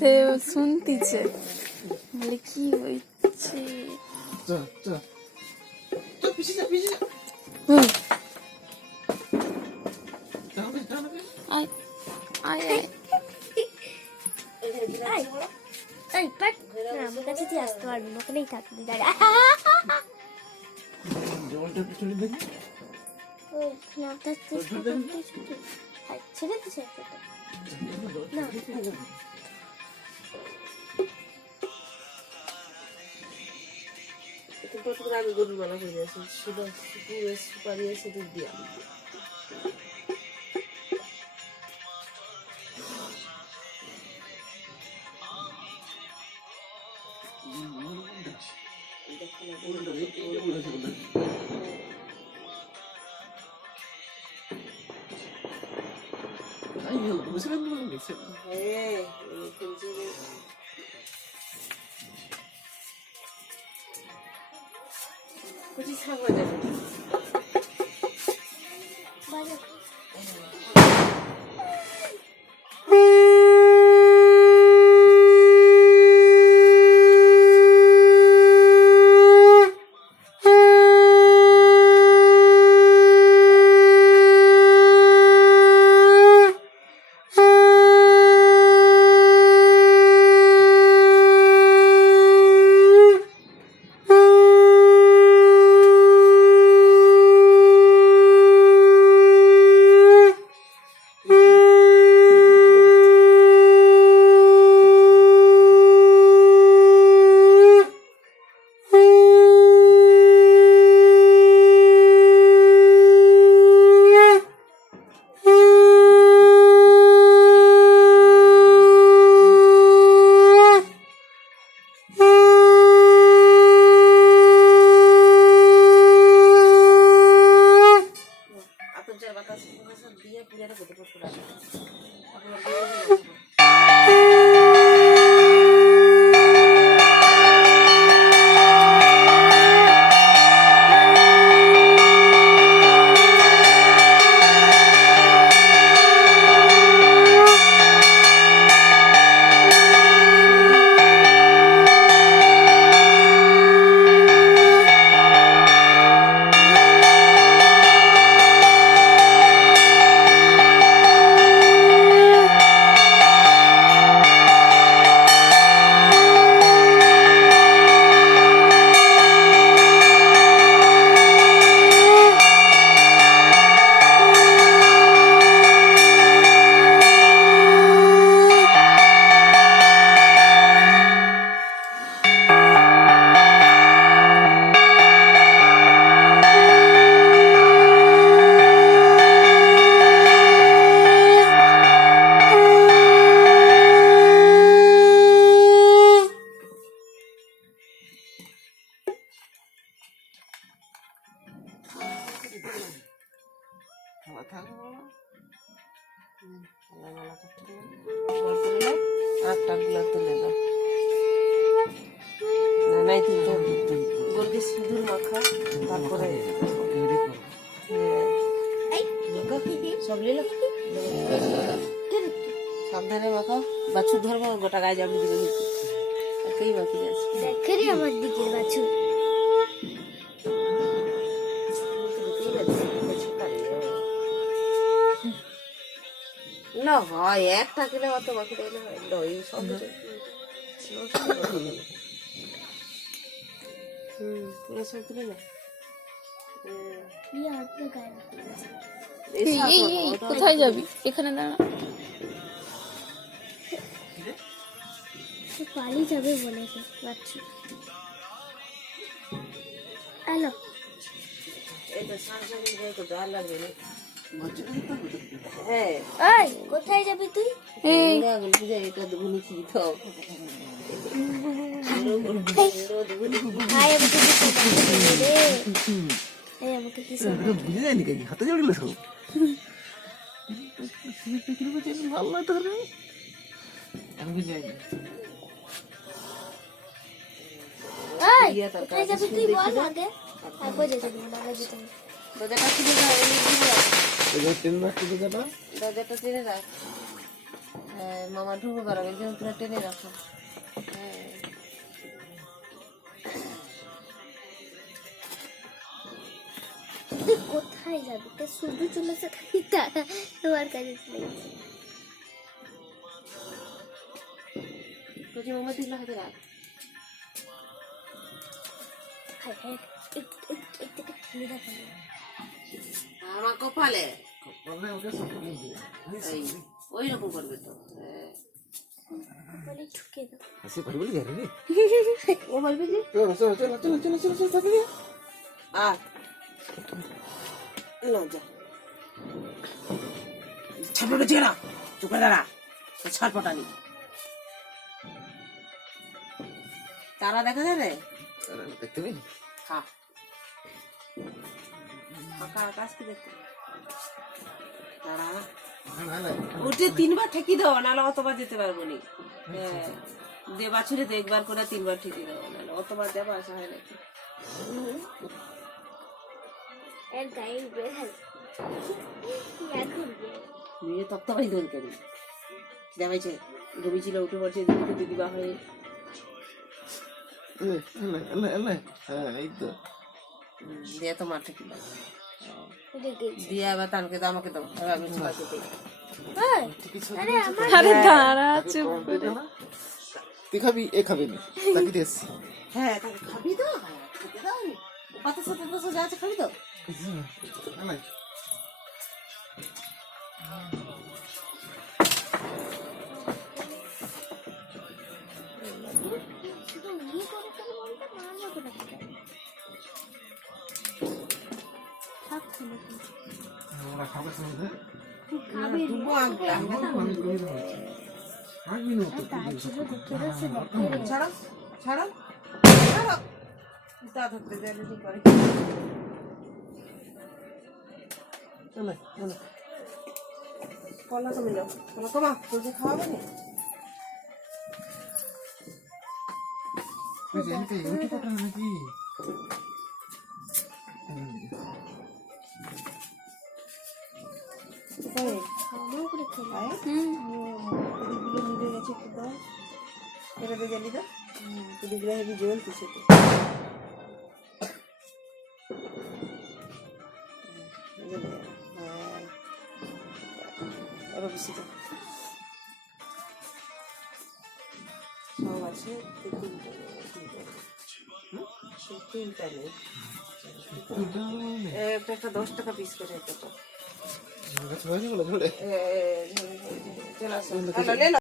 সে শুনতিছে বলে কি হচ্ছে আমার কাছে তুই আসতে পারবি না, ওখানেই থাকবি দাঁড়া। ছেড়ে দিচ্ছে না আমি গরুর মালা করে আছি, সুপারি আছে দুধ দিয়া। कुछ खावा जाए সিঁদুর মাখা তারপরে সব নিল সাবধানে মাখাও বাছুর ধরবো গোটা গায়ে যাবি দিবে একই বাকি আছে দেখেরি আমার দিকে বাছুর না হয় একটা কিলো অত বাকি দেয় না এই সব কোথায় যাবি এখানে দাঁড়া পালিয়ে যাবে বলেছে বাচ্চা হ্যালো কোথায় যাবি তুই হাতে জড়িল সব ভালো নয় তোর আমি বুঝাই কোথায় যাবি তুই বল আগে তারপর যেতে দেবো না যেতে দরজাটা খুলে দাও ট্রেন মাস্টার দাদা দরজাটা টেনে রাখ। হ্যাঁ, মামা ঢুকো করাবে, এই জন্য তোরা টেনে রাখো। হ্যাঁ। তুই কোথায় যাবি? তা শুধু চলেছে খালি টাকা তোমার কাছে চলে গেছে। কচি মোমবাতিগুলো হাতে রাখ। হায় হায়, একটু খেলে দেখা নেই। আমার কপালে বললে ওকে সব নিয়ে দিয়ে এই ওই রকম করবে তো। হ্যাঁ। বলে ঠুকে দাও। আসে পারি বলি জানি রে ও বলবে যে চলো চলো চলো চলো চলো চলো চলো থাকি আর লজ্জা ছাপড়ে চেনা চুপে দাঁড়া, ছাড়পটানি তারা দেখা যাবে। দেখতে নেই হ্যাঁ, ফাঁকা আকাশ কি দেখতে দাঁড়া, উঠে 3 বার ঠেকি দাও, নাহলে অতবার যেতে পারবো নি। হ্যাঁ, দে বাছুরে তো 1 বার করে 3 বার ঠেকি দাও, নাহলে অতবার যাবো আসা হয় নাকি। এর গায়ে উঠে গেল। এখন মেয়ে তপ্তাবাই দোল করি খিদা পাইছে, ঘুমিয়েছিল, উঠে পড়ছে, দিদিকে দিদিবা হয়ে এলে এলে এলে এলে হ্যাঁ এই তো দিয়ে তো মাঠে কিনা দেখে দিয়ে এবার তানকে দাও, আমাকে দাও, এবার আমি চুলাতে দিই। আরে দাঁড়া, চুপ করে। তুই খাবি এ খাবি না তাকি দিস হ্যাঁ, তাহলে খাবি তো, খেতে দাও নি, পাতা সাথে তো যা আছে খাবি তো। এলে শুধু ইয়ে করে কেন বলতে মারবো তো নাকি থাকছে নাকি ওরা খাবে শুনতে খাবে ডুবো আংটা আমি কই দাও খাবি না তো তার ছিল দেখে রয়েছে দেখে ছাড়ো ছাড়ো ছাড়ো, তা ধরতে দেয় ঠিক করে। এলে এলে কলা কমে যাও, কলা কমা, তুই খাওয়াবে না। তুই জানি তো ইউটিউব পাটা নাকি খাওয়াও করে খেলে কুড়িগুলো নিভে গেছে, একটু দাও, এটাতে জ্বালি দাও, কুড়িগুলো হেবি জ্বলতেছে তো। হ্যাঁ, আরো বেশি দাও, সব আছে, তিনটা নেই, একটা 10 টাকা পিস করে একটা তো। গাছ হয়ে গেল ঝোলে চলে আসো,